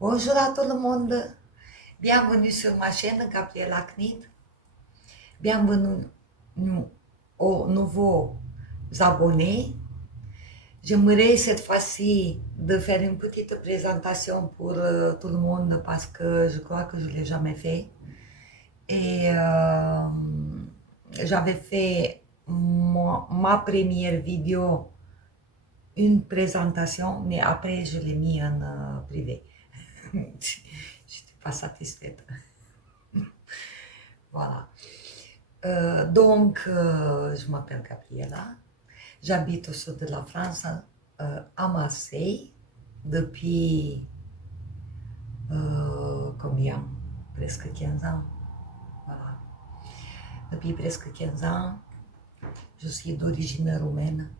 Bonjour à tout le monde. Bienvenue sur ma chaîne Gabriela Knit. Bienvenue aux nouveaux abonnés. J'aimerais cette fois-ci de faire une petite présentation pour tout le monde parce que je crois que je ne l'ai jamais fait. Et j'avais fait ma première vidéo, une présentation, mais après je l'ai mis en privé. Je n'étais pas satisfaite. Voilà. Je m'appelle Gabriela. J'habite au sud de la France, à Marseille, depuis combien? Presque 15 ans. Voilà. Depuis presque 15 ans, je suis d'origine roumaine.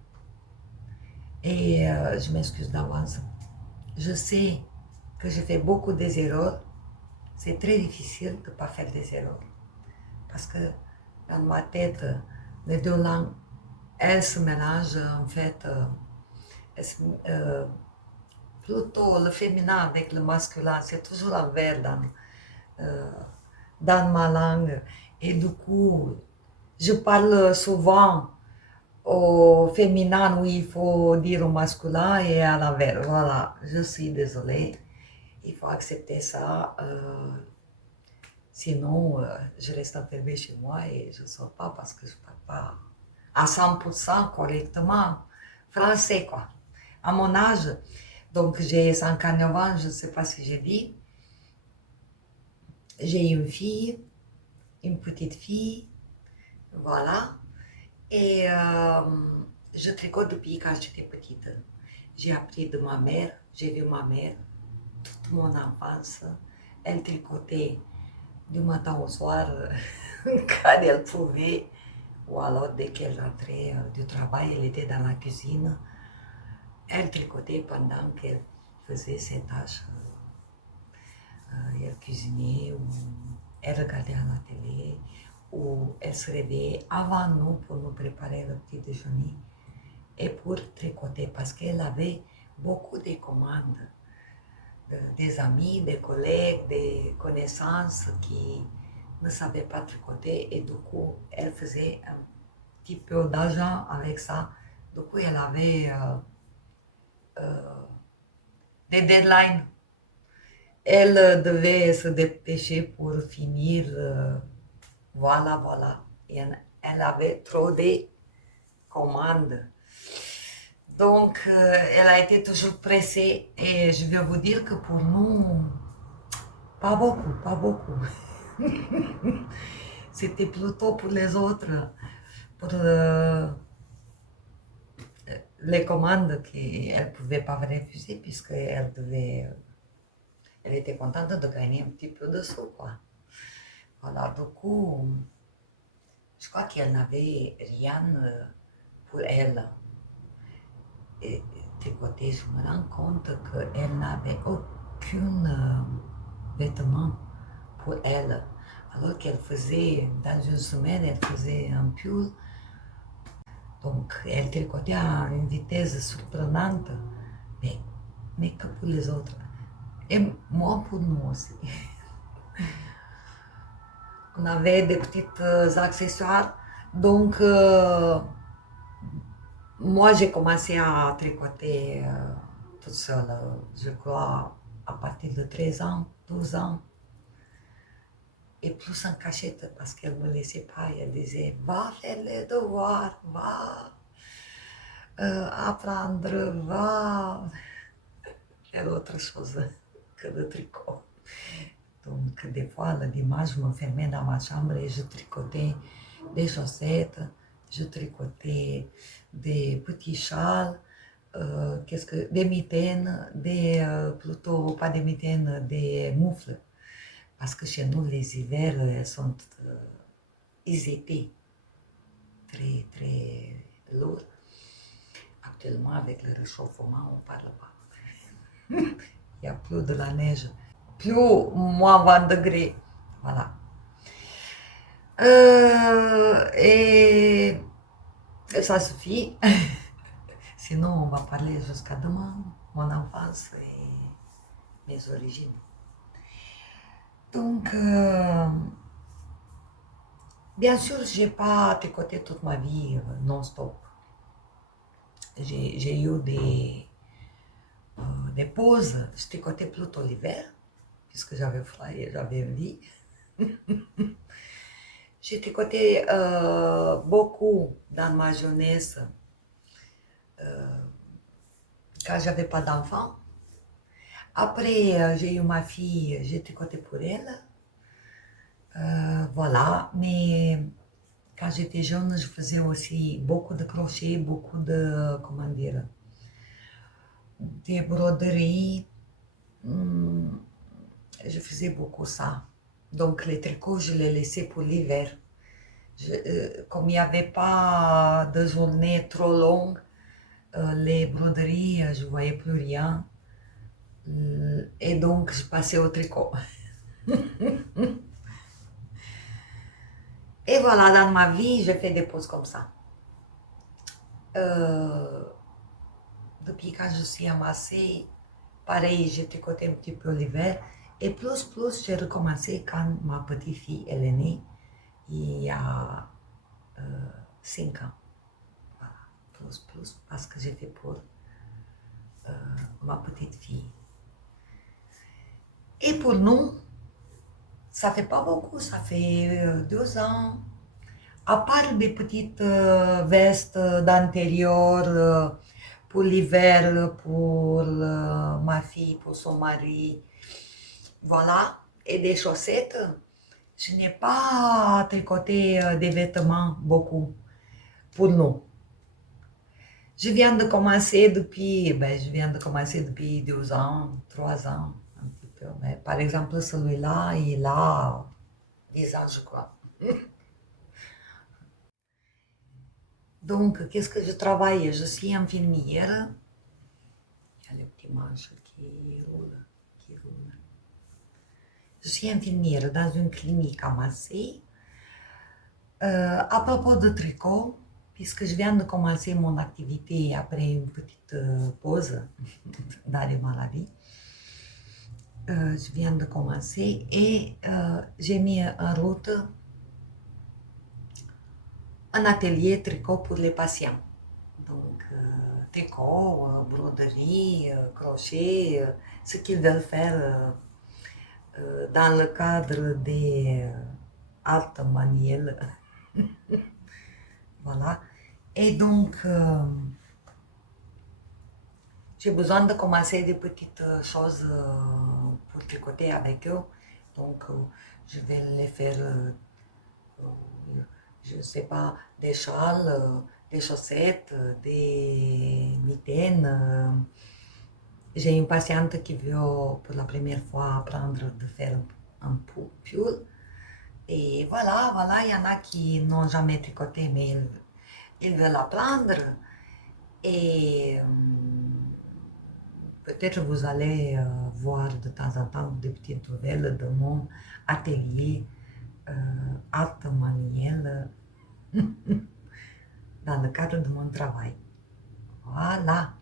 Et je m'excuse d'avance. Je sais que j'ai fait beaucoup d'erreurs. C'est très difficile de ne pas faire des erreurs. Parce que dans ma tête, les deux langues, elles se mélangent en fait. Plutôt le féminin avec le masculin, c'est toujours envers dans ma langue. Et du coup, je parle souvent au féminin où il faut dire au masculin et à l'envers. Voilà, je suis désolée. Il faut accepter ça. Sinon, je reste enfermée chez moi et je ne sors pas parce que je ne parle pas à 100% correctement français, quoi. À mon âge, donc j'ai 59 ans, je ne sais pas si j'ai dit. J'ai une fille, une petite fille, voilà. Et je tricote depuis quand j'étais petite. J'ai appris de ma mère, j'ai vu ma mère toute mon enfance. Elle tricotait du matin au soir quand elle pouvait. Ou alors dès qu'elle rentrait du travail, elle était dans la cuisine. Elle tricotait pendant qu'elle faisait ses tâches. Elle cuisinait ou elle regardait à la télé ou elle se réveillait avant nous pour nous préparer le petit déjeuner et pour tricoter parce qu'elle avait beaucoup de commandes des amis, des collègues, des connaissances qui ne savaient pas tricoter et du coup elle faisait un petit peu d'argent avec ça. Du coup elle avait des deadlines. Elle devait se dépêcher pour finir. Voilà. Et elle avait trop de commandes. Donc, elle a été toujours pressée. Et je vais vous dire que pour nous, pas beaucoup. C'était plutôt pour les autres, pour les commandes qu'elle ne pouvait pas refuser puisqu'elle devait, elle était contente de gagner un petit peu de sous, quoi. Voilà, du coup, je crois qu'elle n'avait rien pour elle. Et tricoter, je me rends compte qu'elle n'avait aucun vêtement pour elle. Alors qu'elle faisait, dans une semaine, elle faisait un pull. Donc, elle tricotait à une vitesse surprenante, mais que pour les autres. Et moi, pour nous aussi. On avait des petits accessoires. Donc, moi, j'ai commencé à tricoter toute seule, je crois, à partir de 13 ans, 12 ans. Et plus en cachette, parce qu'elle ne me laissait pas. Elle disait, va faire les devoirs, va apprendre, va faire autre chose que le tricot. Donc, des fois, le dimanche, je me fermais dans ma chambre et je tricotais des chaussettes, je tricotais des petits châles, des mitaines, plutôt pas des mitaines, des moufles. Parce que chez nous, les hivers, ils étaient très, très lourds. Actuellement, avec le réchauffement, on ne parle pas. Il n'y a plus de la neige. Plus moins 20 degrés. Voilà. Et ça suffit. Sinon, on va parler jusqu'à demain, mon enfance. mes origines. Donc, bien sûr, j'ai pas tricoté toute ma vie non-stop. J'ai eu des pauses. Je tricotais plutôt l'hiver, puisque j'avais froid et j'avais envie. J'ai tricoté beaucoup dans ma jeunesse quand j'avais pas d'enfant. Après, j'ai eu ma fille, j'ai tricoté pour elle. Voilà, mais quand j'étais jeune, je faisais aussi beaucoup de crochet, beaucoup de, comment dire, des broderies. Je faisais beaucoup ça. Donc les tricots, je les laissais pour l'hiver. Comme il n'y avait pas de journée trop longue, les broderies, je ne voyais plus rien. Et donc, je passais au tricot. Et voilà, dans ma vie, j'ai fait des pauses comme ça. Depuis quand je suis amassée, pareil, j'ai tricoté un petit peu l'hiver. Et plus, j'ai recommencé quand ma petite fille, elle est née, il y a 5 ans. Voilà, plus, parce que j'ai fait pour ma petite fille. Et pour nous, ça fait pas beaucoup, ça fait 2 ans. À part des petites vestes d'intérieur pour l'hiver, pour ma fille, pour son mari, voilà, et des chaussettes, je n'ai pas tricoté des vêtements beaucoup pour nous. Je viens de commencer depuis 2 ans, 3 ans, un petit peu. Mais par exemple, celui-là, il a 10 ans, je crois. Donc, qu'est-ce que je travaille? Je suis infirmière. Il y a le petit manche qui roule. Je suis infirmière dans une clinique à Marseille. À propos de tricot, puisque je viens de commencer mon activité après une petite pause d'arrêt maladie, je viens de commencer et j'ai mis en route un atelier tricot pour les patients. Donc, tricot, broderie, crochet, ce qu'ils veulent faire dans le cadre des arts manuels. Voilà. Et donc, j'ai besoin de commencer des petites choses pour tricoter avec eux. Donc, je vais les faire, je ne sais pas, des châles, des chaussettes, des mitaines. J'ai une patiente qui veut pour la première fois apprendre de faire un pull. Et voilà, il y en a qui n'ont jamais tricoté, mais ils veulent apprendre. Et peut-être vous allez voir de temps en temps des petites nouvelles de mon atelier art manuel dans le cadre de mon travail. Voilà.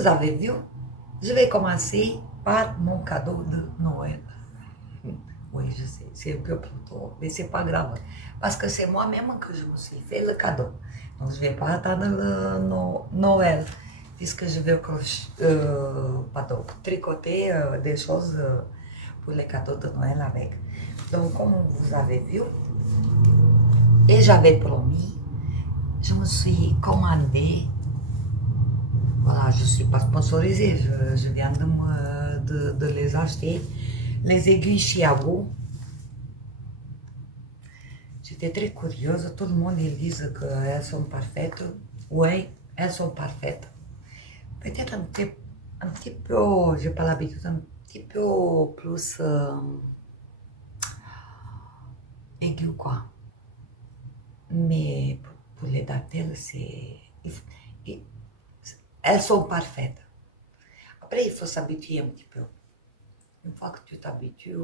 vous avez vu, je vais commencer par mon cadeau de Noël. Oui, je sais, c'est un peu plus tôt, mais c'est pas grave. Parce que c'est moi-même que je me suis fait le cadeau. Donc, je vais pas attendre le Noël, puisque je vais tricoter des choses pour les cadeaux de Noël avec. Donc, comme vous avez vu, et j'avais promis, je me suis commandé. Voilà, je ne suis pas sponsorisée, je viens de les acheter. Les aiguilles Chiago. J'étais très curieuse, tout le monde ils disent qu'elles sont parfaites. Oui, elles sont parfaites. Peut-être un petit peu, j'ai pas l'habitude, un petit peu plus aigu quoi. Mais pour les dentelles, elles sont parfaites. Après, il faut s'habituer un petit peu. Une fois que tu t'habitues,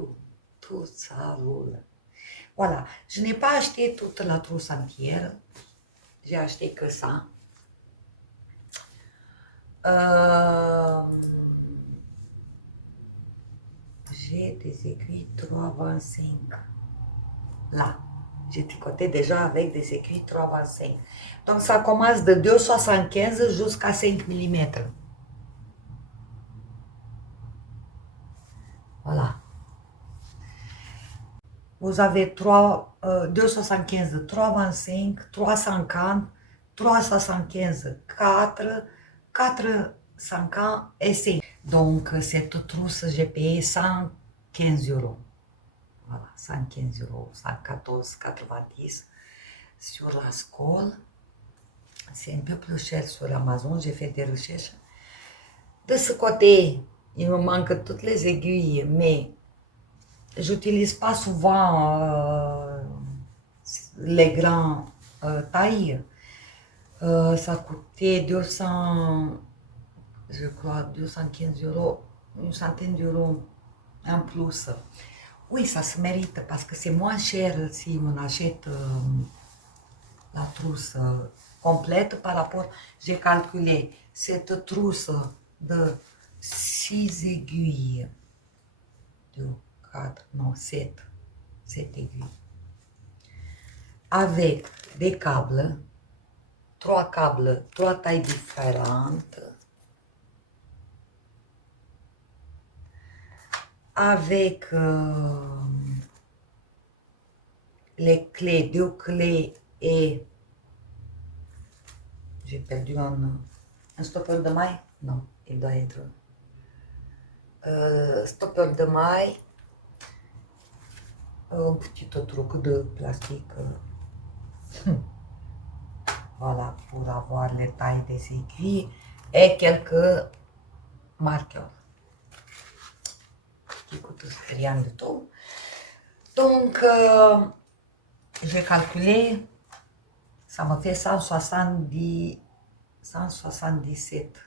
tout ça roule. Voilà, je n'ai pas acheté toute la trousse entière. J'ai acheté que ça. J'ai des aiguilles 3,25. Là, j'ai tricoté déjà avec des aiguilles 3,25. Donc, ça commence de 2,75 jusqu'à 5 mm. Voilà. Vous avez 2,75, 3,25, 3,50, 3,75, 4, 4,50 et 5. Donc, cette trousse, j'ai payé 115 euros. Voilà, 115 euros, 114,90 sur la Skoll. C'est un peu plus cher sur Amazon, j'ai fait des recherches. De ce côté, il me manque toutes les aiguilles, mais j'utilise pas souvent les grands tailles. Ça coûtait 200, je crois, 215 euros, une centaine d'euros en plus. Oui, ça se mérite parce que c'est moins cher si on achète la trousse complète par rapport, j'ai calculé cette trousse de 6 aiguilles, 2, 4, non, 7 aiguilles, avec des câbles, 3 câbles, 3 tailles différentes, avec les clés, 2 clés et j'ai perdu un stopper de maille, non, il doit être stopper de maille, un petit truc de plastique, voilà, pour avoir les tailles des aiguilles et quelques marqueurs qui coûtent rien du tout. Donc, j'ai calculé, ça me fait 177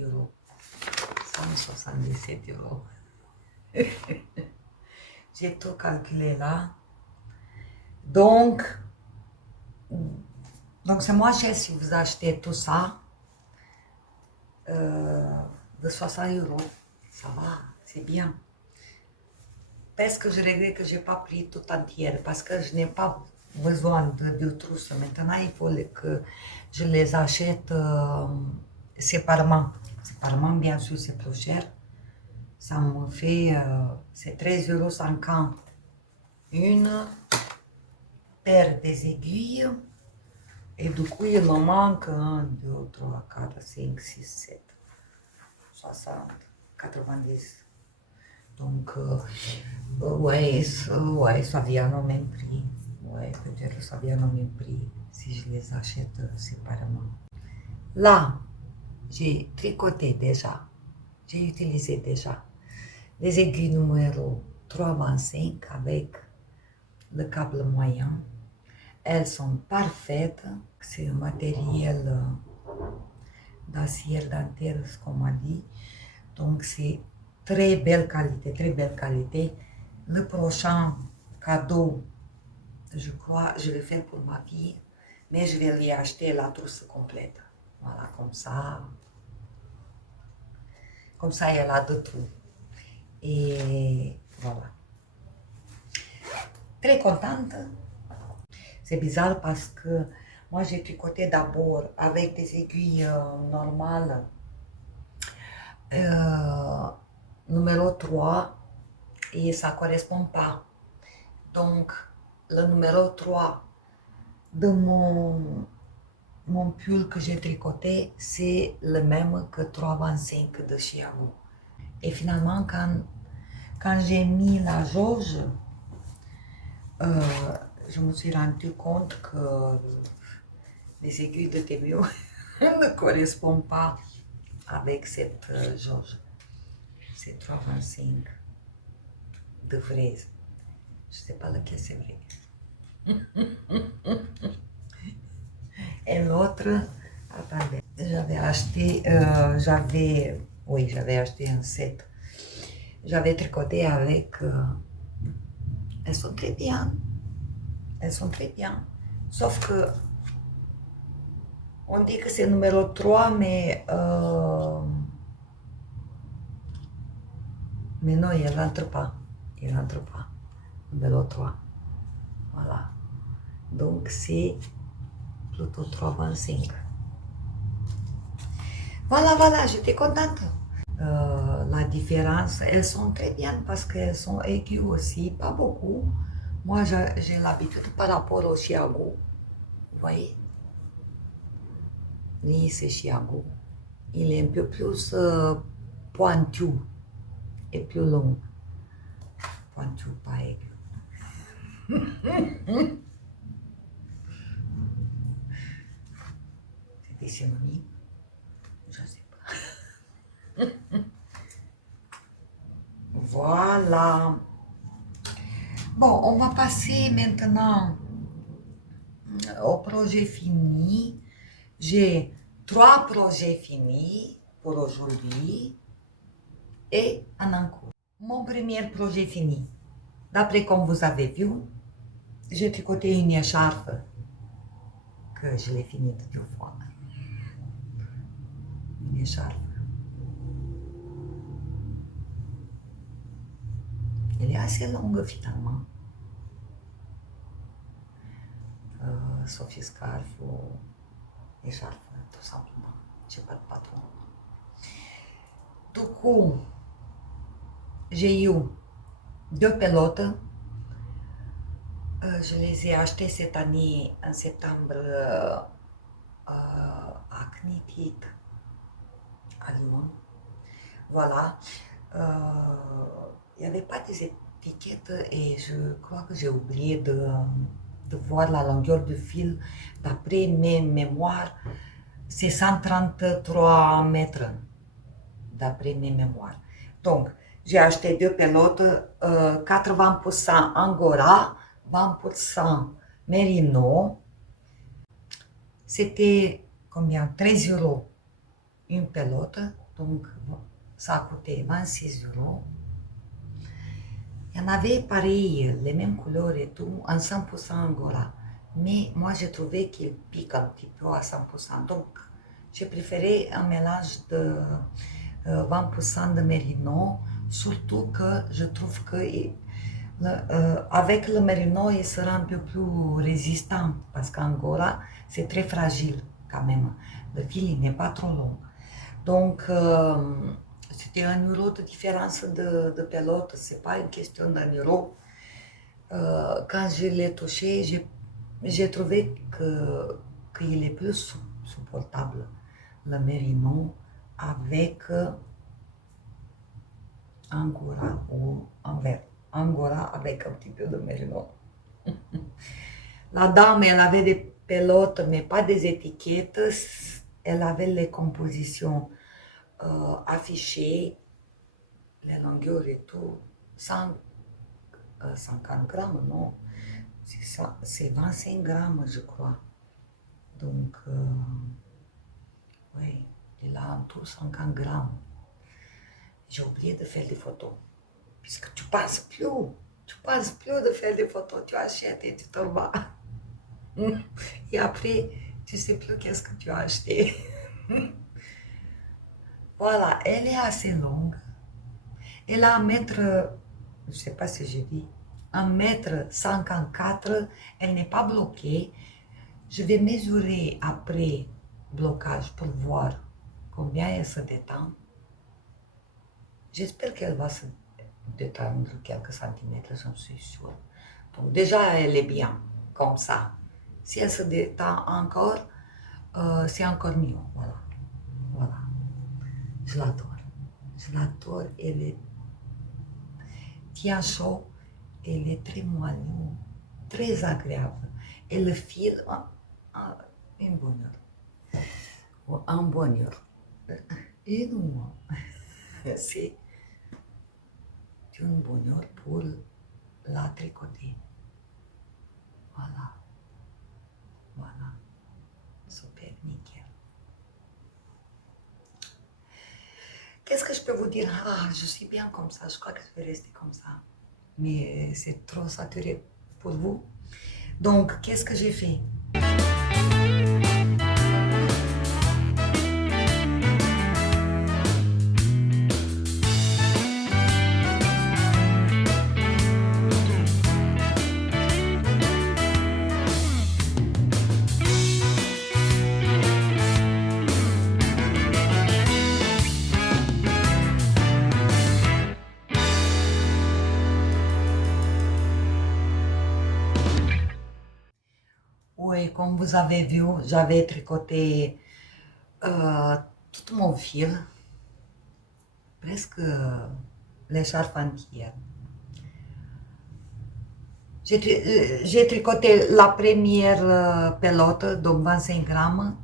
euros. 177 euros. J'ai tout calculé là. Donc c'est moins cher si vous achetez tout ça. De 60 euros. Ça va, c'est bien. Parce que je regrette que je n'ai pas pris tout entière parce que je n'ai pas besoin de trousses. Maintenant, il faut que je les achète séparément. Séparément, bien sûr, c'est plus cher. Ça me fait, c'est 13,50 €. Une paire des aiguilles. Et du coup, il me manque 1, 2, 3, 4, 5, 6, 7, 60, 90. Donc, ouais, ça vient au même prix. Ouais, peut-être ça vient au même prix si je les achète séparément. Là, j'ai tricoté déjà, j'ai utilisé déjà les aiguilles numéro 3,25 avec le câble moyen. Elles sont parfaites, c'est un matériel d'acier dentaire, ce qu'on m'a dit. Donc c'est très belle qualité, très belle qualité. Le prochain cadeau, je crois, je vais faire pour ma fille, mais je vais lui acheter la trousse complète. Voilà, comme ça, Comme ça, elle a de tout. Et voilà. Très contente. C'est bizarre parce que moi, j'ai tricoté d'abord avec des aiguilles normales. Numéro 3 et ça ne correspond pas. Donc, le numéro 3 de mon pull que j'ai tricoté, c'est le même que 3,25 de Chiago. Et finalement, quand j'ai mis la jauge, je me suis rendu compte que les aiguilles de Tébio ne correspondent pas avec cette jauge. C'est 3,25 de fraise. Je ne sais pas lequel c'est vrai. Et l'autre, attendez, j'avais acheté, j'avais acheté un set. J'avais tricoté avec, elles sont très bien, elles sont très bien. Sauf que, on dit que c'est numéro 3, mais non, il rentre pas, il rentre pas, numéro 3. Voilà. Donc c'est plutôt 3,25. Voilà, j'étais contente. La différence, elles sont très bien parce qu'elles sont aiguës aussi, pas beaucoup. Moi, j'ai l'habitude par rapport au Chiago. Vous voyez? Lui, c'est Chiago. Il est un peu plus pointu et plus long. Pointu, pas aigu. C'est des synonymes? Je ne sais pas. Voilà. Bon, on va passer maintenant au projet fini. J'ai 3 projets finis pour aujourd'hui et un en cours. Mon premier projet fini, d'après comme vous avez vu, j'ai tricoté une écharpe que je l'ai finie de 2 fois. Une écharpe. Elle est assez longue finalement. Sophie Scarf ou écharpe, tout simplement. Je n'ai pas de patron. Du coup, j'ai eu 2 pelotes. Je les ai achetées cette année en septembre à Knitit, à Lyon. Voilà. Il n'y avait pas des étiquettes et je crois que j'ai oublié de voir la longueur du fil. D'après mes mémoires, c'est 133 mètres, d'après mes mémoires. Donc, j'ai acheté 2 pelotes, 80% Angora, 20% Merino. C'était combien? 13 € une pelote, donc ça a coûté 26 €. Il y en avait pareil, les mêmes couleurs et tout, en 100% Angora. Mais moi, j'ai trouvé qu'il pique un petit peu à 100%. Donc, j'ai préféré un mélange de 20% de Merino, surtout que je trouve que avec le Merino, il sera un peu plus résistant, parce qu'Angora, c'est très fragile quand même. Le fil, il n'est pas trop long. Donc, c'était 1 € de différence de pelote, c'est pas une question d'1 €. Quand je l'ai touché, j'ai trouvé qu'il est plus supportable, le Merino, avec Angora ou Angora avec un petit peu de Merino. La dame, elle avait des pelotes, mais pas des étiquettes. Elle avait les compositions affichées, les longueurs et tout, 50 grammes, non, c'est 25 grammes, je crois. Donc, oui, il a en tout 50 grammes. J'ai oublié de faire des photos, puisque tu penses plus de faire des photos, tu achètes et tu t'en vas. Et après, tu sais plus qu'est-ce que tu as acheté. Voilà, elle est assez longue. Elle a 1 mètre, je ne sais pas si j'ai dit, 1,54 m. Elle n'est pas bloquée. Je vais mesurer après blocage pour voir combien elle se détend. J'espère qu'elle va se détendre quelques centimètres, j'en suis sûre. Donc déjà, elle est bien, comme ça. Si elle se détend encore, c'est encore mieux. Voilà. Voilà. Je l'adore. Je l'adore. Elle est tient chaud. Elle est très moelleux, très agréable. Et le fil, un bonheur. Un bonheur. Énorme. C'est un bonheur pour la tricoter. Voilà. Voilà. Super, nickel. Qu'est-ce que je peux vous dire? Ah, je suis bien comme ça. Je crois que je vais rester comme ça. Mais c'est trop saturé pour vous. Donc, qu'est-ce que j'ai fait? Oui, comme vous avez vu, j'avais tricoté tout mon fil, presque l'écharpe entière. J'ai tricoté la première pelote, donc 25 grammes,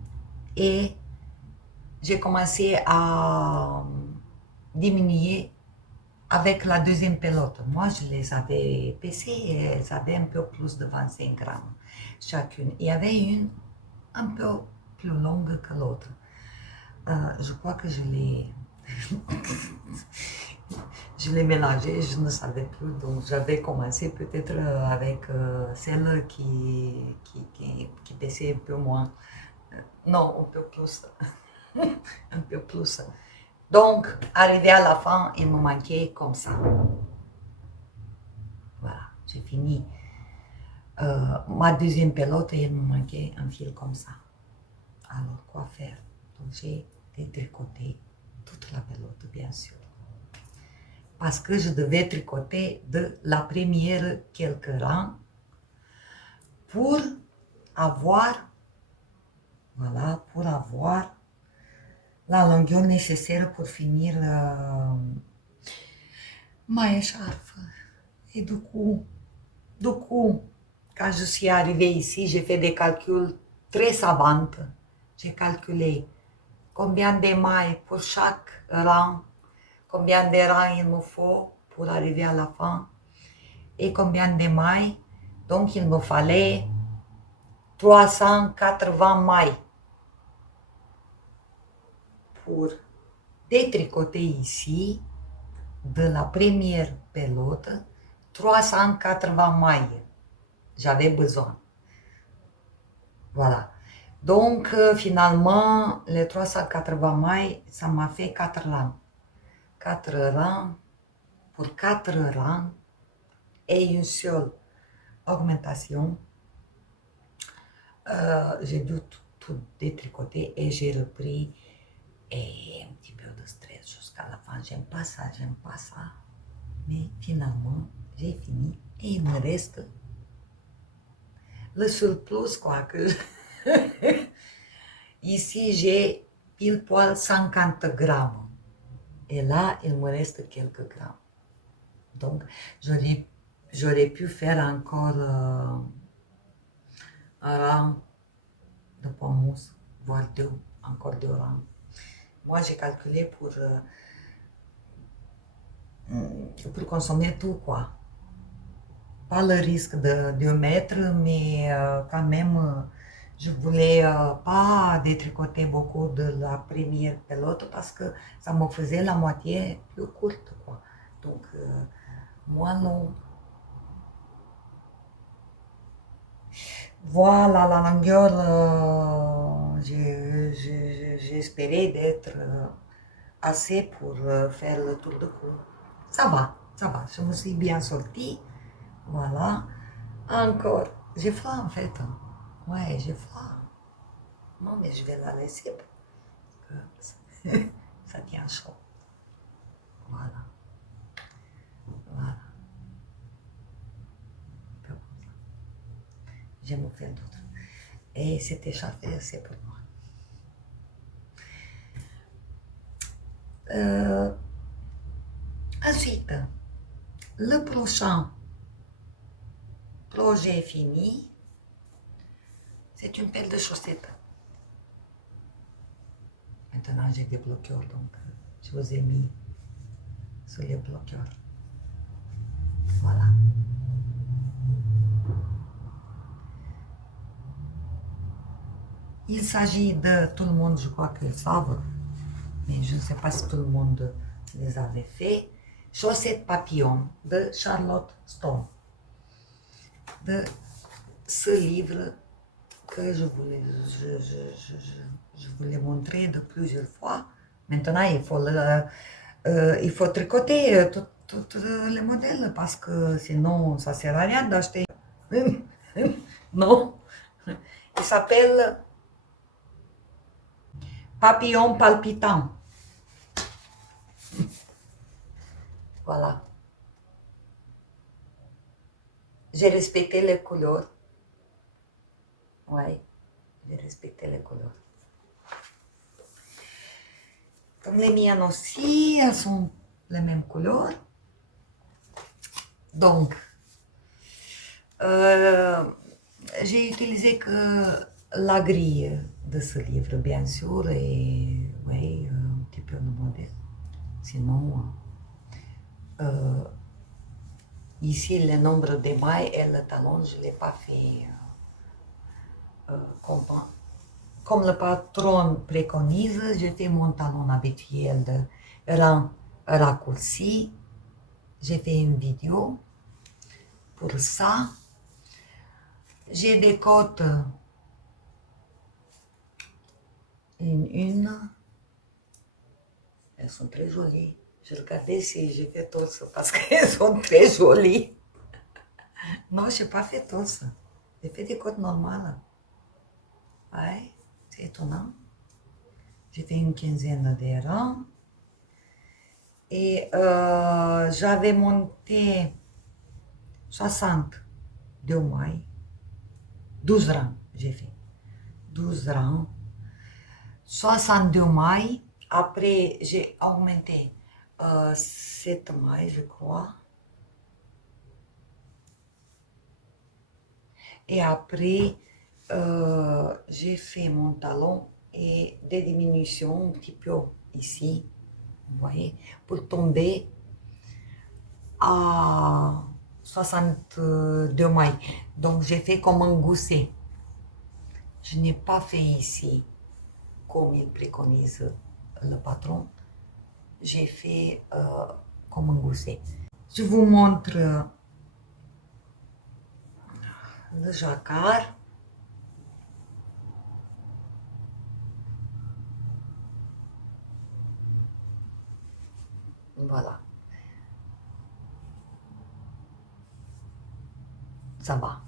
et j'ai commencé à diminuer avec la deuxième pelote. Moi, je les avais pesées et elles avaient un peu plus de 25 grammes chacune. Il y avait une un peu plus longue que l'autre. Je crois que je l'ai mélangé, je ne savais plus, donc j'avais commencé peut-être avec celle qui baissait un peu moins, non, un peu plus, un peu plus. Donc, arrivé à la fin, il me manquait comme ça. Voilà, j'ai fini ma deuxième pelote et il me manquait un fil comme ça. Alors, quoi faire? Donc, j'ai détricoté toute la pelote, bien sûr. Parce que je devais tricoter de la première quelques rangs pour avoir, voilà, pour avoir la longueur nécessaire pour finir ma écharpe. Et du coup, quand je suis arrivée ici, j'ai fait des calculs très savants. J'ai calculé combien de mailles pour chaque rang, combien de rangs il me faut pour arriver à la fin et combien de mailles. Donc, il me fallait 380 mailles pour détricoter ici de la première pelote 380 mailles. J'avais besoin. Voilà. Donc, finalement, les 380 mailles, ça m'a fait 4 rangs. 4 rangs pour 4 rangs et une seule augmentation. J'ai dû tout détricoter et j'ai repris et un petit peu de stress jusqu'à la fin. J'aime pas ça. Mais finalement, j'ai fini et il me reste le surplus, quoi. Ici, j'ai pile poil 50 grammes. Et là, il me reste quelques grammes. Donc, j'aurais pu faire encore un rang de pommes mousse, voire encore 2 rangs. Moi, j'ai calculé pour consommer tout, quoi. Pas le risque de mettre, mais quand même, je voulais pas détricoter beaucoup de la première pelote parce que ça me faisait la moitié plus courte, quoi. Donc, moi, non. Voilà la longueur, j'ai espéré d'être assez pour faire le tour de cou. Ça va, je me suis bien sortie. Voilà. Encore, j'ai froid en fait. Ouais, j'ai froid. Non, mais je vais la laisser parce que ça tient chaud. Voilà, voilà. Je me fais d'autres. Et cet échappé, c'est pour moi. Ensuite, le prochain projet fini, c'est une paire de chaussettes. Maintenant, j'ai des bloqueurs, donc je vous ai mis sur les bloqueurs. Voilà. Il s'agit de, tout le monde, je crois qu'ils savent, mais je ne sais pas si tout le monde les avait fait, chaussettes papillon de Charlotte Stone. De ce livre que je vous l'ai montré de plusieurs fois. Maintenant, il faut tricoter tous les modèles parce que sinon, ça ne sert à rien d'acheter. Non. Il s'appelle Papillon palpitant. Voilà. J'ai respecté les couleurs. Ouais, j'ai respecté les couleurs. Comme les miennes aussi, elles sont les mêmes couleurs. Donc, j'ai utilisé que la grille de ce livre, bien sûr, et oui, un petit peu le modèle. Sinon, ici, le nombre de mailles et le talon, je ne l'ai pas fait comme le patron préconise. J'ai fait mon talon habituel de rang raccourci. J'ai fait une vidéo pour ça. J'ai des côtes une. Elles sont très jolies. Je regardais si j'ai fait tous parce qu'elles sont très jolies. Non, je n'ai pas fait tous. J'ai fait des côtes normales. Ouais, c'est étonnant. J'ai fait une quinzaine de rangs. Et j'avais monté 62 mailles. 12 rangs, j'ai fait. 12 rangs. 62 mailles. Après, j'ai augmenté 7 mailles, je crois. Et après, j'ai fait mon talon et des diminutions un petit peu ici, vous voyez, pour tomber à 62 mailles. Donc, j'ai fait comme un gousset. Je n'ai pas fait ici comme il préconise le patron. J'ai fait comme un gousset. Je vous montre le jacquard. Voilà. Ça va.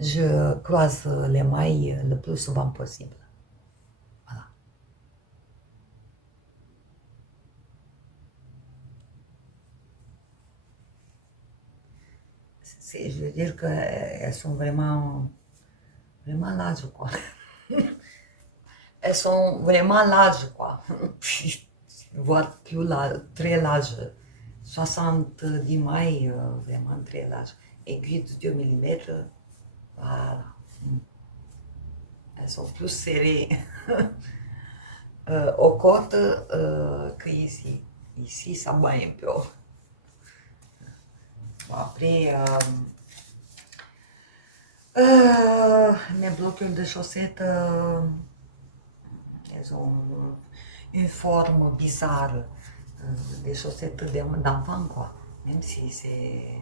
Je croise les mailles le plus souvent possible. Voilà. Je veux dire qu'elles sont vraiment larges, quoi. Elles sont vraiment larges, quoi. Voire plus larges, très larges. 70 mailles, vraiment très larges. Aiguilles de 2 mm, voilà. Elles sont plus serrées aux côtes qu'ici. Ici, ça bat un peu. Bon, après, mes bloqueurs de chaussettes, elles ont une forme bizarre, des chaussettes d'enfant, quoi. Même si c'est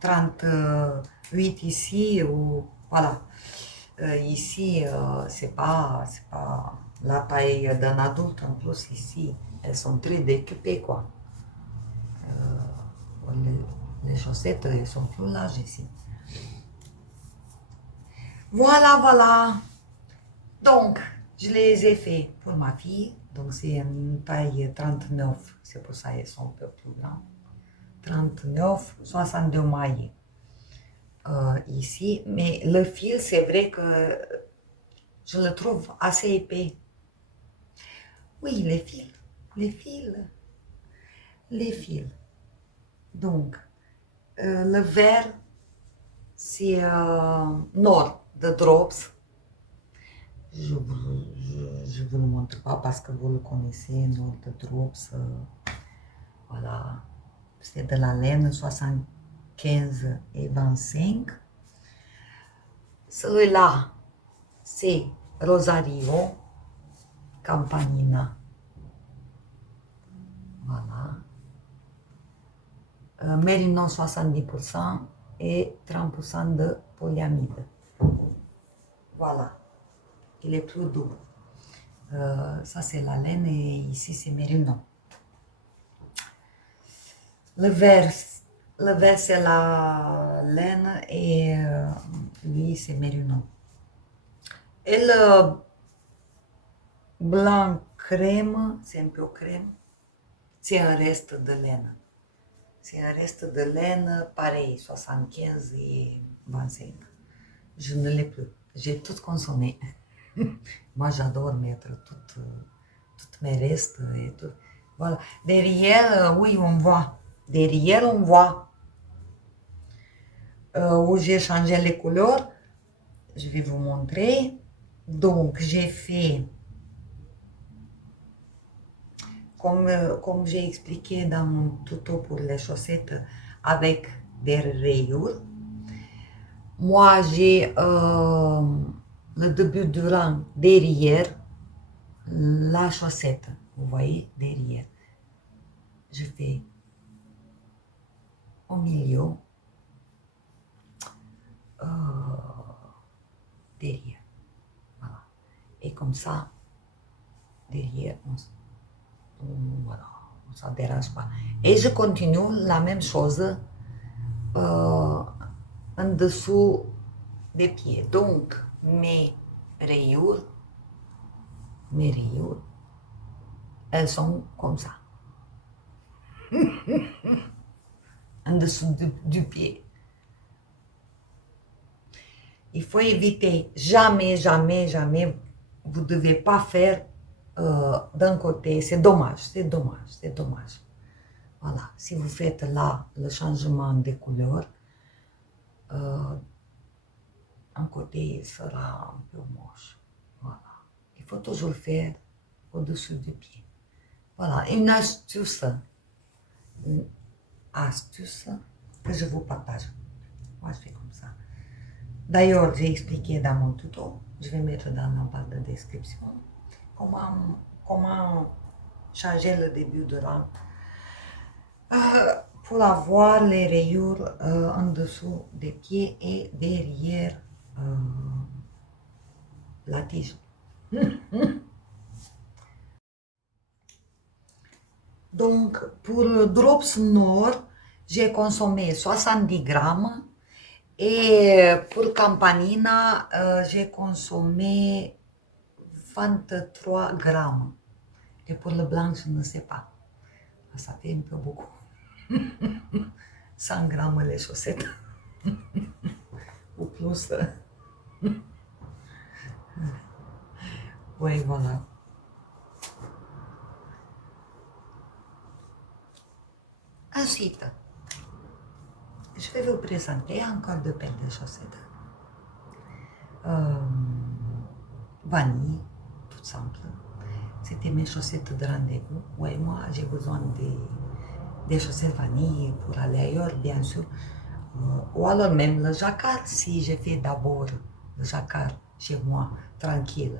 38 ici, ou voilà. Ici, c'est pas la taille d'un adulte en plus ici, elles sont très découpées quoi. Les chaussettes, elles sont plus larges ici. Voilà, voilà. Donc, je les ai fait pour ma fille. Donc, c'est une taille 39. C'est pour ça qu'elles sont un peu plus grandes. 39, 62 mailles ici. Mais le fil, c'est vrai que je le trouve assez épais. Oui, les fils. Les fils. Les fils. Donc, le vert, c'est Nord de Drops. Je vous le montre pas parce que vous le connaissez, Nord de Drops. Voilà. C'est de la laine 75 et 25. Celui-là, c'est Rosario Campanina. Voilà. Mérino 70% et 30% de polyamide. Voilà. Il est plus doux. Ça, c'est la laine et ici, c'est Mérino. Le vert, c'est la laine et lui, c'est Mérino. Et le blanc crème, c'est un peu crème, c'est un reste de laine. C'est un reste de laine, pareil, 75 et 25. Je ne l'ai plus. J'ai tout consommé. Moi, j'adore mettre toutes mes restes et tout. Voilà. Derrière, oui, on voit. Derrière, on voit où j'ai changé les couleurs. Je vais vous montrer. Donc, j'ai fait, comme j'ai expliqué dans mon tuto pour les chaussettes, avec des rayures. Moi, j'ai le début du rang derrière la chaussette. Vous voyez, derrière. Je fais au milieu, derrière. Voilà. Et comme ça, derrière, voilà, on ne s'en dérange pas. Et je continue la même chose en dessous des pieds. Donc, mes rayures, elles sont comme ça. En dessous du pied. Il faut éviter, jamais, jamais, jamais, vous ne devez pas faire d'un côté, c'est dommage, c'est dommage, c'est dommage. Voilà, si vous faites là le changement de couleur, un côté sera un peu moche. Voilà, il faut toujours faire au-dessus du pied. Voilà, une astuce que je vous partage. Moi, je fais comme ça. D'ailleurs, j'ai expliqué dans mon tuto, je vais mettre dans la barre de description, comment changer le début de rang pour avoir les rayures en dessous des pieds et derrière la tige. Donc, pour le Drops Nord, j'ai consommé 70 grammes. Et pour Campanina, j'ai consommé 23 grammes. Et pour le blanc, je ne sais pas. Ça fait un peu beaucoup. 100 grammes les chaussettes. Ou plus. Oui, voilà. Ensuite, je vais vous présenter encore deux paires de chaussettes. Vanille, tout simple. C'était mes chaussettes de rendez-vous. Oui, moi, j'ai besoin des chaussettes vanille pour aller ailleurs, bien sûr. Ou alors même le jacquard, si je fais d'abord le jacquard chez moi, tranquille,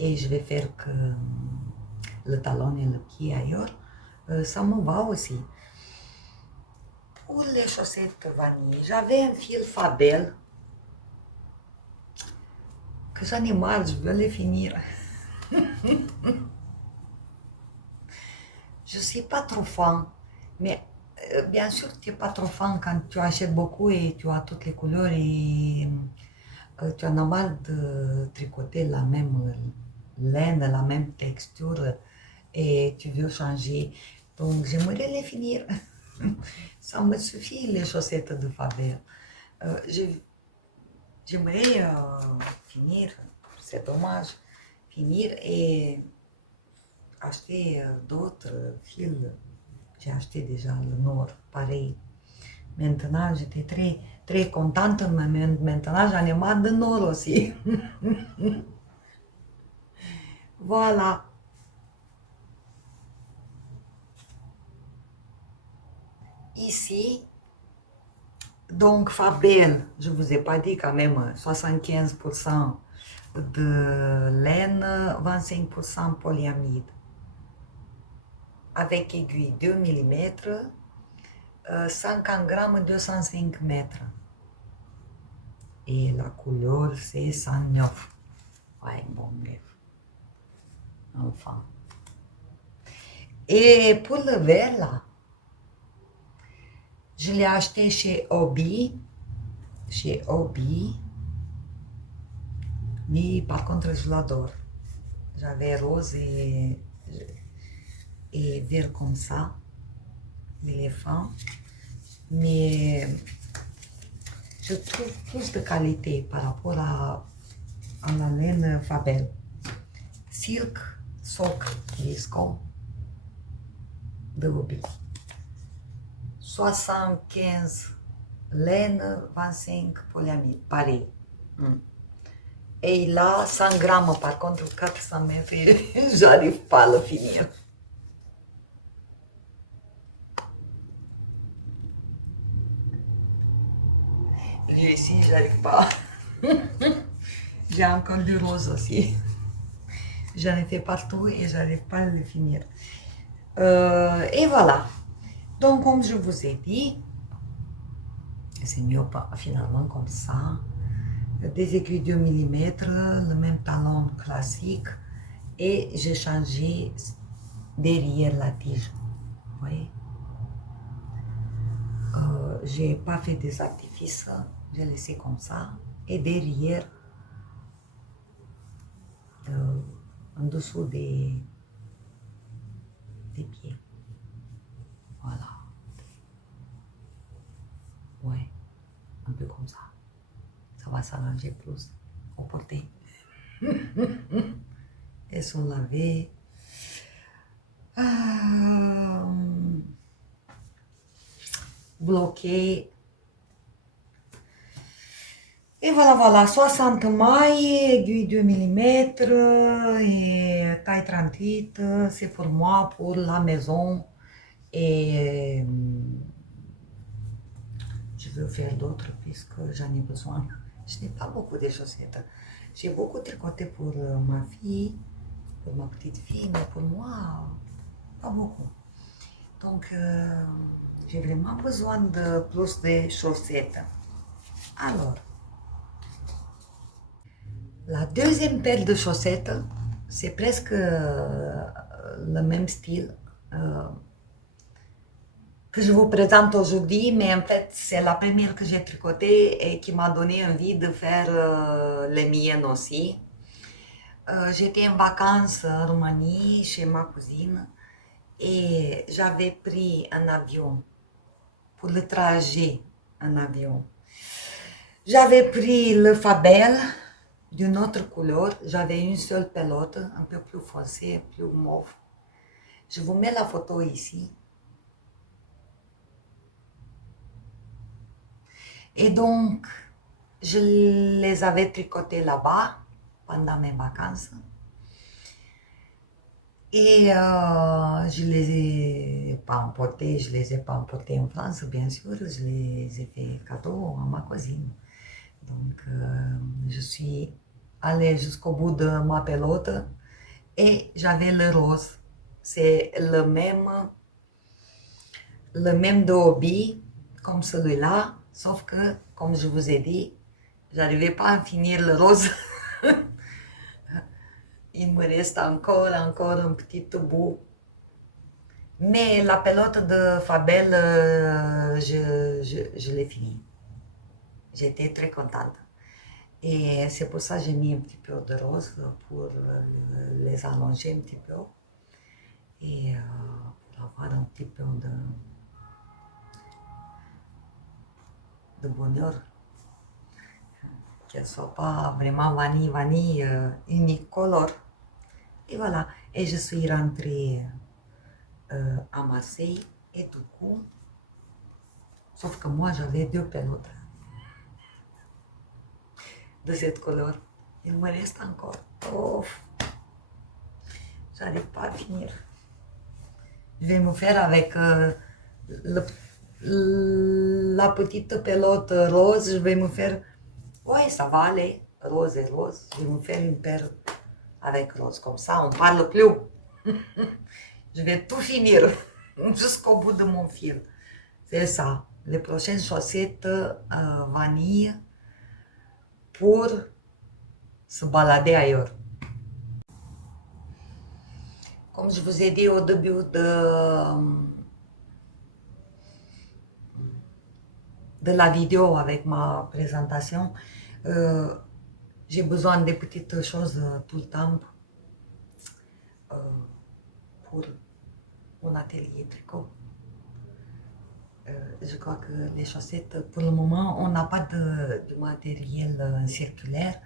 et je vais faire que le talon et le pied ailleurs, ça me va aussi. Pour les chaussettes vanille, j'avais un fil Fabel que j'en ai marre, je veux les finir. Je suis pas trop fan, mais bien sûr tu es pas trop fan quand tu achètes beaucoup et tu as toutes les couleurs et tu en as marre de tricoter la même laine, la même texture et tu veux changer. Donc j'aimerais les finir. Ça me suffit les chaussettes de Faber. Euh, j'ai- J'aimerais finir, c'est dommage, finir et acheter d'autres fils. J'ai acheté déjà le nord, pareil. Maintenant, j'étais très, très contente, mais maintenant, j'en ai marre de nord aussi. Voilà. Ici, donc Fabel, je vous ai pas dit quand même, 75% de laine, 25% polyamide. Avec aiguille 2 mm, 50 grammes, 205 mètres. Et la couleur, c'est 109. Ouais, bon, bref. Enfin. Et pour le verre, là, je l'ai acheté chez Obi. Chez Obi. Mais par contre, je l'adore. J'avais rose et vert comme ça. L'éléphant. Mais je trouve plus de qualité par rapport à la laine Faber. Silk Sock Viscom de Obi. 75 laine, 25 polyamide, pareil. Et là, 100 grammes, par contre, 400 mètres, j'arrive pas à le finir. Lui aussi, j'arrive pas. J'ai encore du rose aussi. J'en ai fait partout et j'arrive pas à le finir. Et voilà. Donc, comme je vous ai dit, c'est mieux pas, finalement comme ça. Des aiguilles de 2 mm, le même talon classique. Et j'ai changé derrière la tige. Vous voyez? J'ai pas fait des artifices, j'ai laissé comme ça. Et derrière, en dessous des pieds. Voilà. Ouais, un peu comme ça. Ça va s'arranger plus au porté. Elles sont lavées. Bloquées. Et voilà, voilà, 60 mailles, aiguille 2 mm et taille 38, c'est pour moi, pour la maison. Et je veux faire d'autres puisque j'en ai besoin. Je n'ai pas beaucoup de chaussettes. J'ai beaucoup tricoté pour ma fille, pour ma petite fille, mais pour moi, pas beaucoup. Donc, j'ai vraiment besoin de plus de chaussettes. Alors, la deuxième paire de chaussettes, c'est presque le même style que je vous présente aujourd'hui, mais en fait, c'est la première que j'ai tricotée et qui m'a donné envie de faire les miennes aussi. J'étais en vacances en Roumanie chez ma cousine et j'avais pris un avion pour le trajet en avion. J'avais pris le Fabel d'une autre couleur. J'avais une seule pelote, un peu plus foncée, plus mauve. Je vous mets la photo ici. Et donc, je les avais tricotés là-bas pendant mes vacances. Et je les ai pas emportés, je les ai pas emportés en France, bien sûr. Je les ai fait cadeau à ma cousine. Donc, je suis allée jusqu'au bout de ma pelote et j'avais le rose. C'est le même de hobby comme celui-là, sauf que, comme je vous ai dit, j'arrivais pas à finir le rose. il me reste encore un petit bout. Mais la pelote de Fabel, je l'ai fini. J'étais très contente. Et c'est pour ça que j'ai mis un petit peu de rose pour les allonger un petit peu. Et pour avoir un petit peu de bonheur. Qu'elle ne soit pas vraiment vanille, unicolore. Et voilà. Et je suis rentrée à Marseille. Et du coup, sauf que moi j'avais 2 pelotes de cette couleur. Il me reste encore. Oh, j'arrive pas à finir. Je vais me faire avec la petite pelote rose. Je vais me faire. Ouais, ça va aller. Rose et rose. Je vais me faire une paire avec rose. Comme ça, on parle plus. Je vais tout finir jusqu'au bout de mon fil. C'est ça. Les prochaines chaussettes vanille pour se balader ailleurs. Comme je vous ai dit au début de la vidéo avec ma présentation, j'ai besoin de petites choses tout le temps pour mon atelier tricot. Je crois que les chaussettes, pour le moment, on n'a pas de matériel circulaire,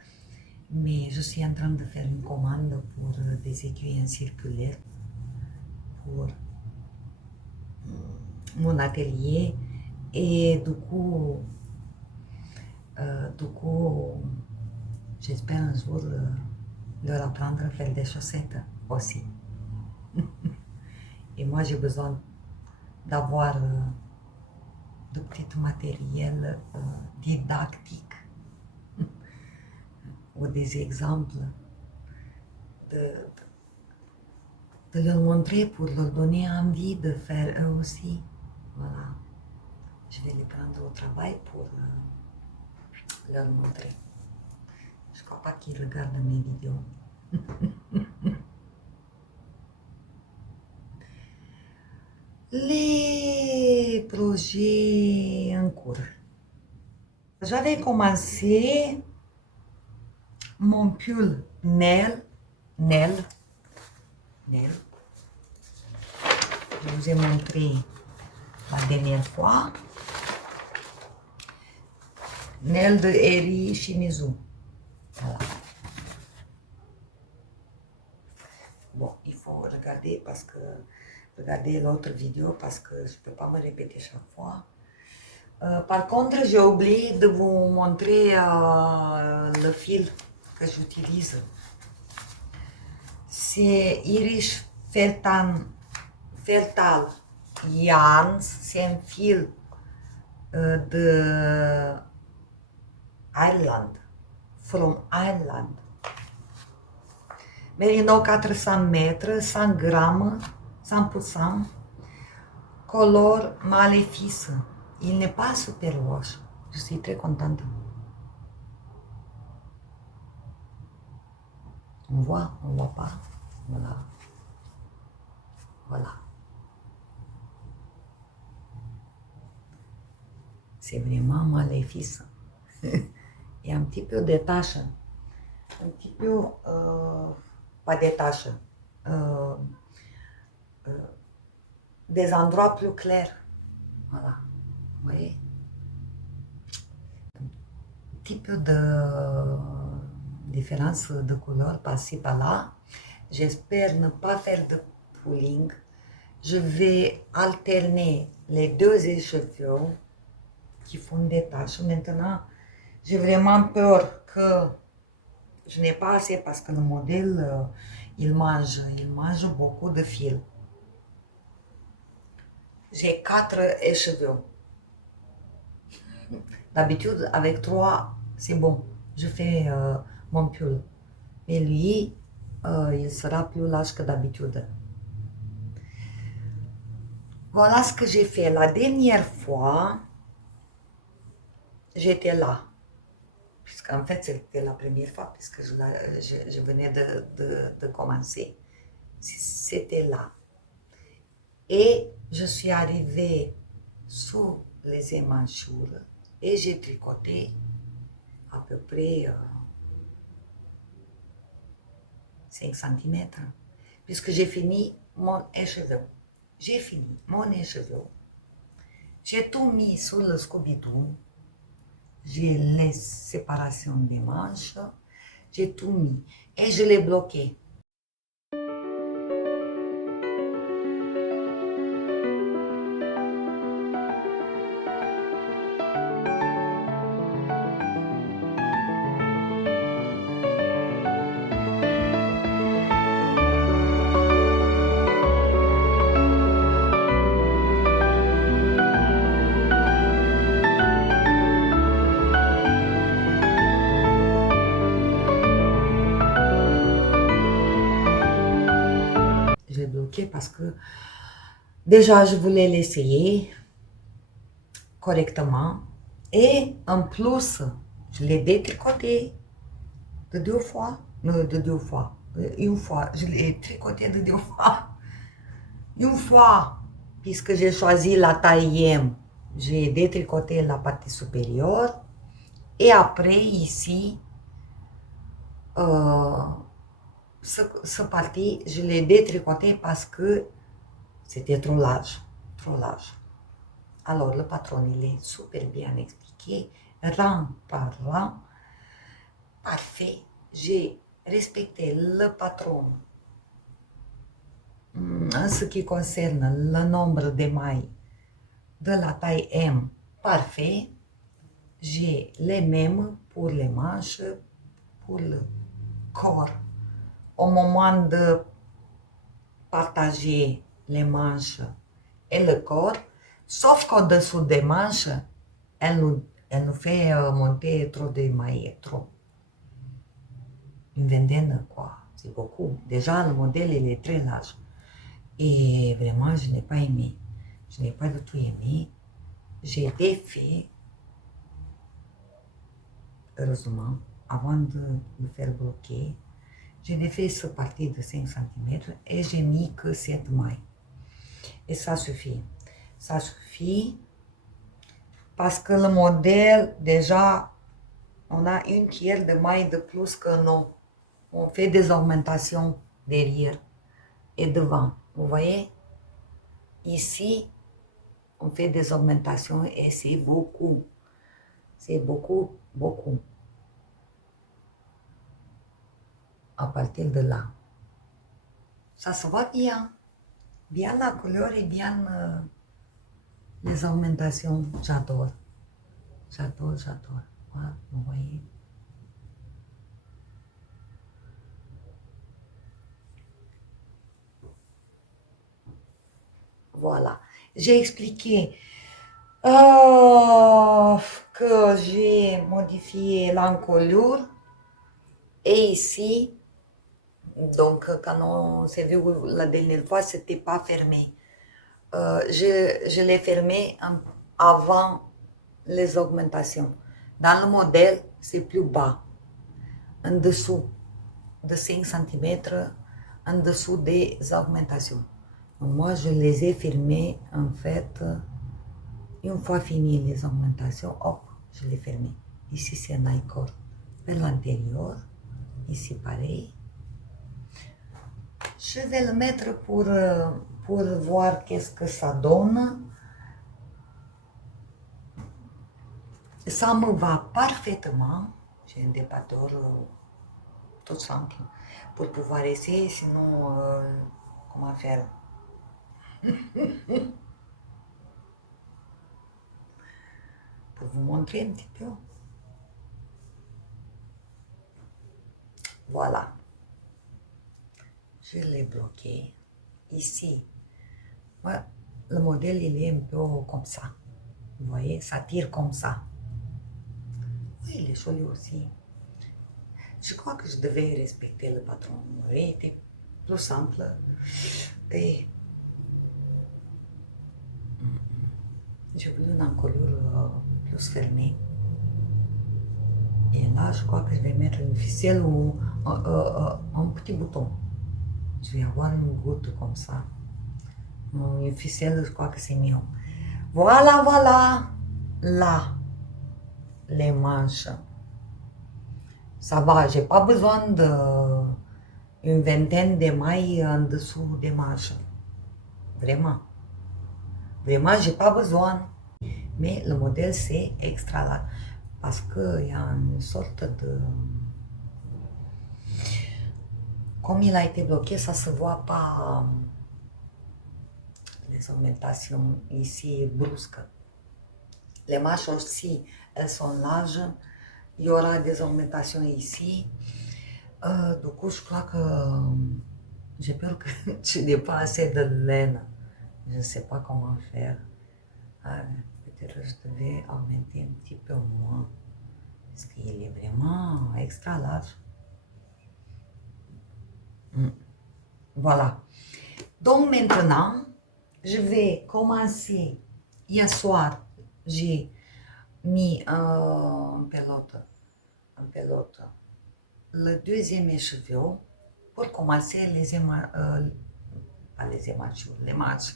mais je suis en train de faire une commande pour des aiguilles circulaires pour mon atelier. Et du coup, j'espère un jour leur apprendre à faire des chaussettes aussi. Et moi, j'ai besoin d'avoir de petits matériels didactiques ou des exemples de leur montrer pour leur donner envie de faire eux aussi. Voilà. Je vais les prendre au travail pour leur montrer. Je ne crois pas qu'ils regardent mes vidéos. Les projets en cours. J'avais commencé mon pull Nel. Je vous ai montré la dernière fois. Nel de Eri Shimizu. Voilà. Bon, il faut regarder l'autre vidéo parce que je ne peux pas me répéter chaque fois. Par contre, j'ai oublié de vous montrer le fil que j'utilise. C'est Irish Fertal Yarns. C'est un fil de Ireland, from Ireland. Merino 400 mètres, 100 grammes, 100%, couleur Maléfice. Il n'est pas super wash. Je suis très contente. On voit pas. Voilà. Voilà. C'est vraiment Maléfice. Il y a un petit peu de taches. Un petit peu, pas des taches. Des endroits plus clairs. Voilà. Vous voyez? Un petit peu de différence de couleur par-ci par-là. J'espère ne pas faire de pulling. Je vais alterner les 2 échevelures qui font des taches. Maintenant, j'ai vraiment peur que je n'ai pas assez parce que le modèle, il mange beaucoup de fil. J'ai 4 échevelures. D'habitude, avec 3, c'est bon. Je fais mon pull. Mais lui, il sera plus large que d'habitude. Voilà ce que j'ai fait. La dernière fois, j'étais là. puisqu'en fait c'était la première fois, puisque je venais de commencer. C'était là. Et je suis arrivée sous les émanchures et j'ai tricoté à peu près 5 cm, puisque j'ai fini mon écheveau. J'ai fini mon écheveau. J'ai tout mis sous le Scooby-Doo. J'ai les séparations des manches. J'ai tout mis et je l'ai bloqué. Je l'ai bloqué parce que déjà je voulais l'essayer correctement et en plus je l'ai détricoté de 2 fois, non, de 2 fois, une fois, je l'ai tricoté de 2 fois, une fois, puisque j'ai choisi la taille M, j'ai détricoté la partie supérieure et après ici, ce partie, je l'ai détricoté parce que c'était trop large, trop large. Alors le patron, il est super bien expliqué, rang par rang, parfait. J'ai respecté le patron en ce qui concerne le nombre de mailles de la taille M, parfait. J'ai les mêmes pour les manches, pour le corps. Au moment de partager les manches et le corps, sauf qu'au-dessous des manches, elle nous fait monter trop de mailles, trop. Une vingtaine, quoi. C'est beaucoup. Déjà, le modèle, il est très large. Et vraiment, je n'ai pas aimé. Je n'ai pas du tout aimé. J'ai défait, heureusement, avant de me faire bloquer. J'ai défait ce parti de 5 cm et j'ai mis que 7 mailles. Et ça suffit. Ça suffit parce que le modèle, déjà, on a une tiers de mailles de plus que nous. On fait des augmentations derrière et devant. Vous voyez? Ici, on fait des augmentations et c'est beaucoup. C'est beaucoup, beaucoup. À partir de là. Ça se voit bien. Bien la couleur et bien les augmentations. J'adore. J'adore, j'adore. Voilà, vous voyez? Voilà. J'ai expliqué que j'ai modifié l'encolure. Et ici, donc quand on s'est vu la dernière fois, c'était pas fermé. Je l'ai fermé avant les augmentations. Dans le modèle, c'est plus bas, en dessous de 5 cm, en dessous des augmentations. Moi, je les ai fermés, en fait, une fois fini les augmentations, hop, je l'ai fermé. Ici, c'est un accord vers l'intérieur. Ici, pareil. Je vais le mettre pour voir qu'est-ce que ça donne. Ça me va parfaitement. J'ai un débatteur tout simple pour pouvoir essayer, sinon, comment faire? Pour vous montrer un petit peu. Voilà. Je l'ai bloqué. Ici, ouais, le modèle, il est un peu comme ça. Vous voyez, ça tire comme ça. Oui, il est joli aussi. Je crois que je devais respecter le patron. Il aurait été plus simple. Et mm, mm. J'ai voulu une encolure plus fermée. Voilà. Voilà. J'ai expliqué que j'ai modifié l'encolure. Et ici, donc quand on s'est vu la dernière fois, c'était pas fermé. Je l'ai fermé avant les augmentations. Donc je vais le mettre pour voir qu'est-ce que ça donne. Ça me va parfaitement. J'ai un débatteur tout simple pour pouvoir essayer, sinon, comment faire? Et là, je crois que je vais mettre une ficelle ou un petit bouton. Je vais avoir une goutte comme ça. Une ficelle, je crois que c'est mieux. Voilà, voilà. Là, les manches. Ça va, j'ai pas besoin de une vingtaine de mailles en dessous des manches. Vraiment. Vraiment, j'ai pas besoin. Mais le modèle, c'est extra large. Parce qu'il y a une sorte de... Comme il a été bloqué, ça se voit pas les augmentations ici brusques. Les manches aussi, elles sont larges. Il y aura des augmentations ici. Du coup, je crois que j'ai peur que je n'ai pas assez de laine. Je ne sais pas comment faire. Peut-être que je devais augmenter un petit peu moins. Parce qu'il est vraiment extra large. Voilà. Donc maintenant, je vais commencer. Hier soir, j'ai mis en pelote le deuxième écheveau pour commencer pas les émachures, les manches.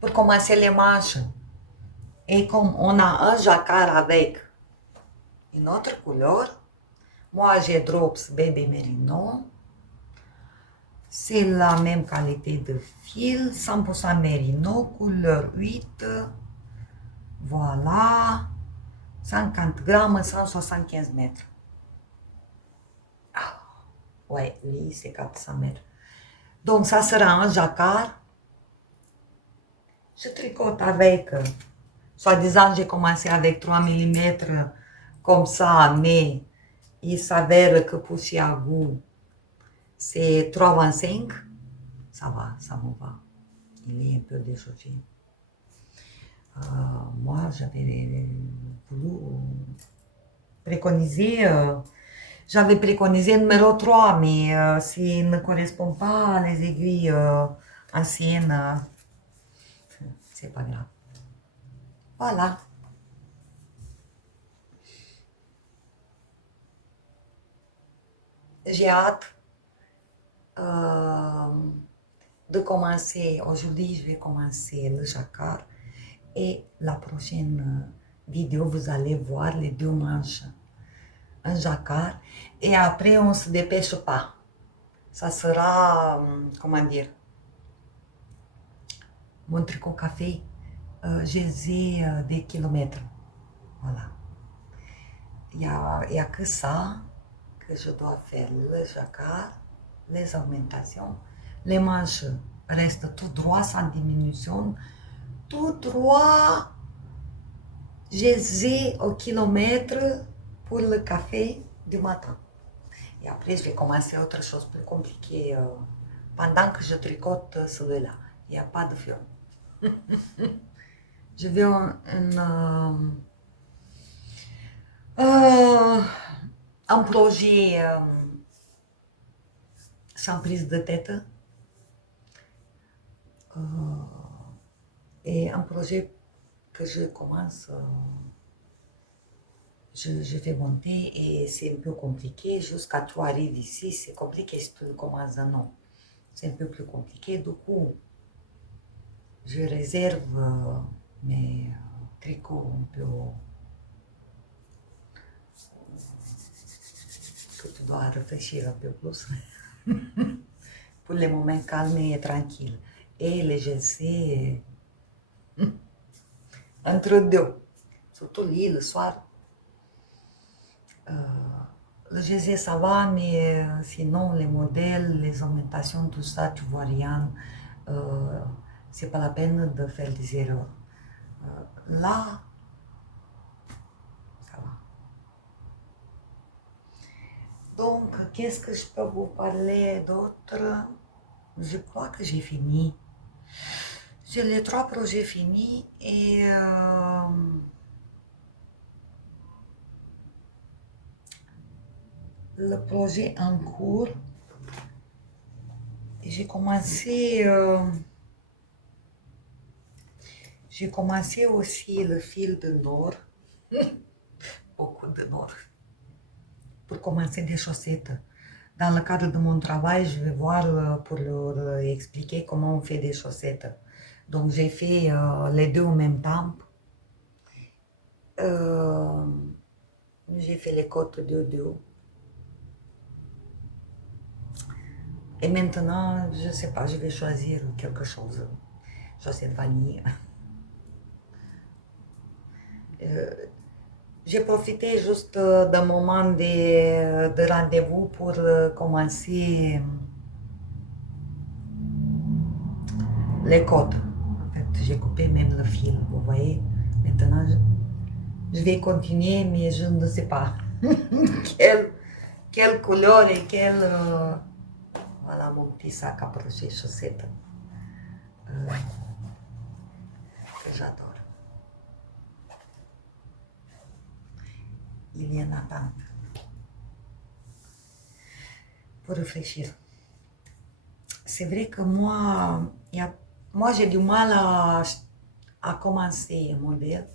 Pour commencer les manches. Et comme on a un jacquard avec une autre couleur, moi j'ai Drops Baby Merino. C'est la même qualité de fil, 100% Merino, couleur 8. Voilà. 50 grammes, 175 mètres. Ah, ouais, lui, c'est 400 mètres. Donc, ça sera un jacquard. Je tricote avec, soi-disant, j'ai commencé avec 3 mm comme ça, mais il s'avère que pour Chiago, c'est 3,25. Ça va, ça me va. Il est un peu déchauffé. Moi, j'avais voulu préconiser, j'avais préconisé numéro 3, mais s'il ne correspond pas à les aiguilles anciennes, c'est pas grave. Voilà. J'ai hâte de commencer. Aujourd'hui, je vais commencer le jacquard. Et la prochaine vidéo, vous allez voir les deux manches. Un jacquard. Et après, on ne se dépêche pas. Ça sera, comment dire, mon tricot café. Je sais des kilomètres. Voilà. Il y a que ça que je dois faire. Le jacquard, les augmentations. Les manches restent tout droit, sans diminution. Tout droit. Je sais au kilomètre pour le café du matin. Et après, je vais commencer autre chose plus compliquée pendant que je tricote celui-là. Il n'y a pas de fil. Je vais un projet sans prise de tête et un projet que je commence, je vais monter et c'est un peu compliqué. Jusqu'à tu arrives ici, c'est compliqué si tu commences un an. C'est un peu plus compliqué. Du coup, je réserve mes tricots un peu que tu dois réfléchir un peu plus pour les moments calmes et tranquilles. Et les jersey entre deux, surtout lit le soir. Le jersey ça va, mais sinon les modèles, les augmentations, tout ça, tu vois rien. C'est pas la peine de faire des erreurs. Là, ça va. Donc, qu'est-ce que je peux vous parler d'autre? Je crois que j'ai fini. J'ai les 3 projets finis et le projet en cours. J'ai commencé aussi le fil de nord. Beaucoup de nord. pour commencer des chaussettes. Dans le cadre de mon travail, je vais voir pour leur expliquer comment on fait des chaussettes. Donc j'ai fait les deux en même temps. J'ai fait les côtes de deux. Et maintenant, je ne sais pas, je vais choisir quelque chose. Chaussettes vanille. J'ai profité juste d'un moment de rendez-vous pour commencer les côtes. En fait, j'ai coupé même le fil, vous voyez. Maintenant, je vais continuer, mais je ne sais pas quelle couleur et quelle... voilà mon petit sac à brocher chaussettes que j'adore. Il y en a tant. Pour réfléchir. C'est vrai que moi, j'ai du mal à commencer un modèle.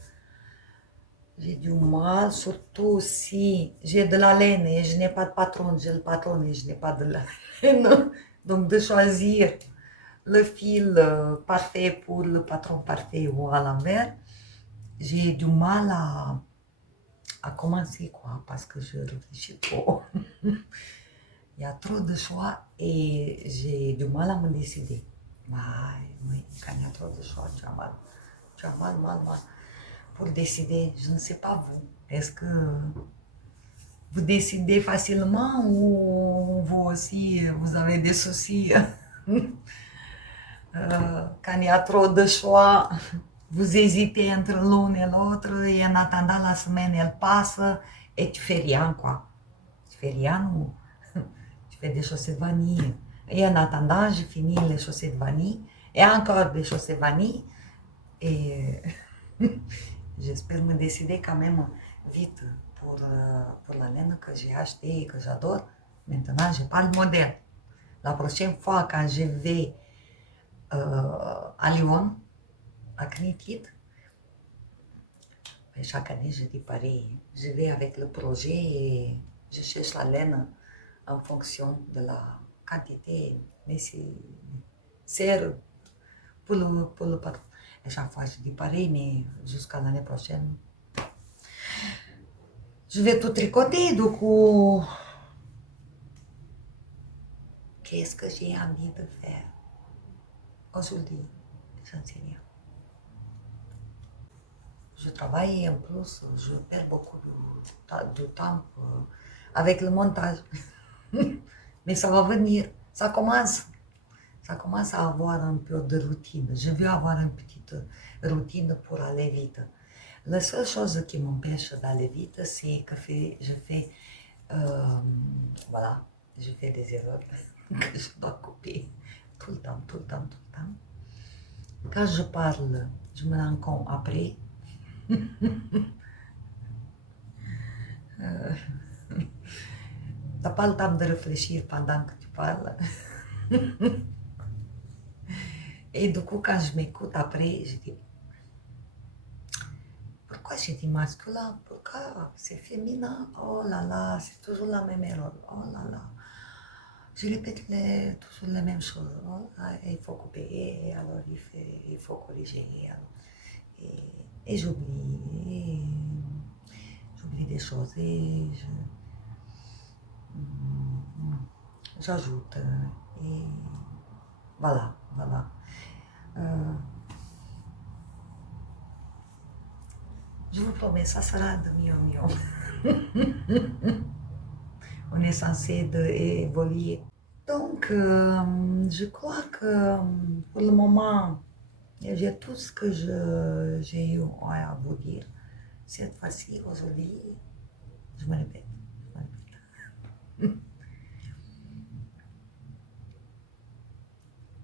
J'ai du mal, surtout si j'ai de la laine et je n'ai pas de patron, j'ai le patron et je n'ai pas de la laine. Donc de choisir le fil parfait pour le patron parfait ou à l'envers, j'ai du mal à commencer quoi, parce que je réfléchis trop. Il y a trop de choix et j'ai du mal à me décider. Oui, quand il y a trop de choix, tu as mal. Tu as mal. Pour décider, je ne sais pas vous. Est-ce que vous décidez facilement ou vous aussi, vous avez des soucis? Quand il y a trop de choix, vous hésitez entre l'un et l'autre et en attendant la semaine, elle passe et tu fais rien, quoi. Tu fais rien ou tu fais des chaussettes vanille. Et en attendant, je finis les chaussettes vanille et encore des chaussettes vanille et j'espère me décider quand même vite pour la laine que j'ai achetée et que j'adore. Maintenant, je n'ai pas le modèle. La prochaine fois, quand je vais à Lyon, à Knitit, chaque année, je dis pareil. Je vais avec le projet et je cherche la laine en fonction de la quantité nécessaire pour le patron. Et chaque fois, je dis pareil, mais jusqu'à l'année prochaine, je vais tout tricoter. Du coup, qu'est-ce que j'ai envie de faire aujourd'hui? Je ne sais rien. Je travaille en plus, je perds beaucoup de temps avec le montage. Mais ça va venir, ça commence. Ça commence à avoir un peu de routine. Je veux avoir une petite routine pour aller vite. La seule chose qui m'empêche d'aller vite, c'est que je fais, voilà, je fais des erreurs que je dois couper tout le temps. Quand je parle, je me rends compte après. T'as pas le temps de réfléchir pendant que tu parles. Et du coup, quand je m'écoute après, je dis, pourquoi j'ai dit masculin? Pourquoi c'est féminin? Oh là là, c'est toujours la même erreur. Oh là là. Je répète toujours les mêmes choses. Oh, il faut couper, et alors il faut corriger. Et j'oublie des choses et j'ajoute. Et voilà. Je vous promets, ça sera de mieux en mieux. On est censé évoluer. Donc, je crois que pour le moment, j'ai tout ce que j'ai eu à vous dire. Cette fois-ci, aujourd'hui, je me répète.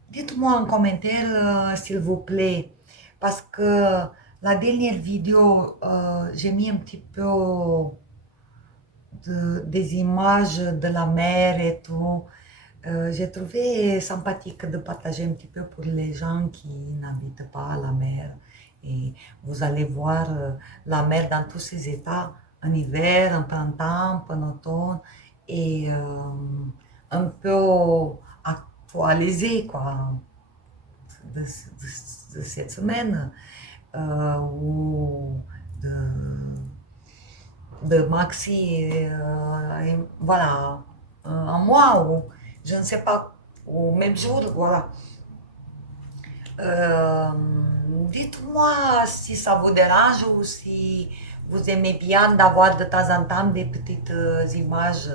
Dites-moi en commentaire, s'il vous plaît, parce que la dernière vidéo, j'ai mis un petit peu des images de la mer et tout. J'ai trouvé sympathique de partager un petit peu pour les gens qui n'habitent pas à la mer. Et vous allez voir la mer dans tous ses états. en hiver, en printemps, en automne, et un peu actualisé, quoi, de cette semaine, ou de, de maxi, voilà, un mois, ou je ne sais pas, au même jour, voilà. Euh, Dites-moi si ça vous dérange ou si vous aimez bien d'avoir de temps en temps des petites images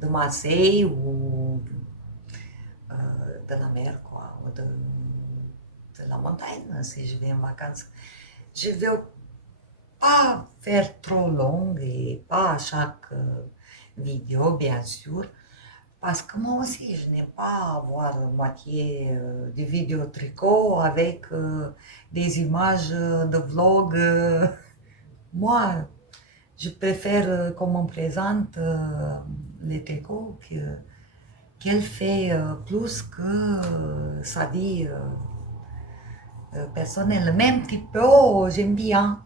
de Marseille ou de la mer, quoi, ou de la montagne, si je vais en vacances. Je ne veux pas faire trop long et pas à chaque vidéo, bien sûr, parce que moi aussi, je n'aime pas avoir moitié de vidéos tricot avec des images de vlog. Moi, je préfère qu'on me présente les tricots qu'elle fait plus que sa vie personnelle. Même petit peu, j'aime bien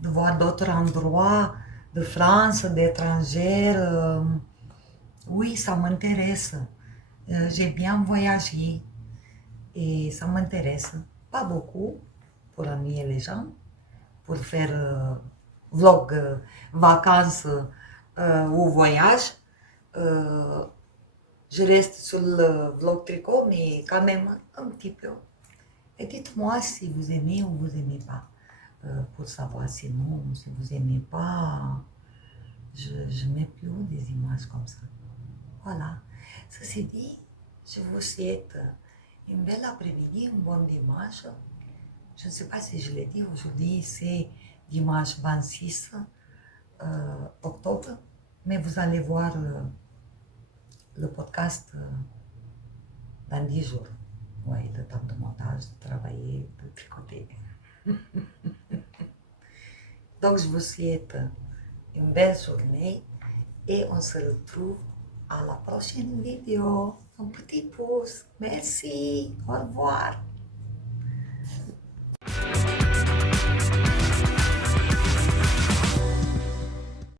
de voir d'autres endroits de France, d'étrangers. Oui, ça m'intéresse. J'ai bien voyagé et ça m'intéresse. Pas beaucoup pour ennuyer les gens, pour faire vlog vacances ou voyage. Euh, je reste sur le vlog tricot, mais quand même un petit peu. Et dites-moi si vous aimez ou vous aimez pas. Pour savoir sinon, si vous aimez pas, je mets plus des images comme ça. Voilà. Ceci dit, je vous souhaite une belle après-midi, un bon dimanche. Je ne sais pas si je l'ai dit, aujourd'hui c'est dimanche 26 octobre, mais vous allez voir le podcast dans 10 jours. Oui, le temps de montage, de travailler, de tricoter. Donc je vous souhaite une belle journée et on se retrouve à la prochaine vidéo. Un petit pouce. Merci. Au revoir.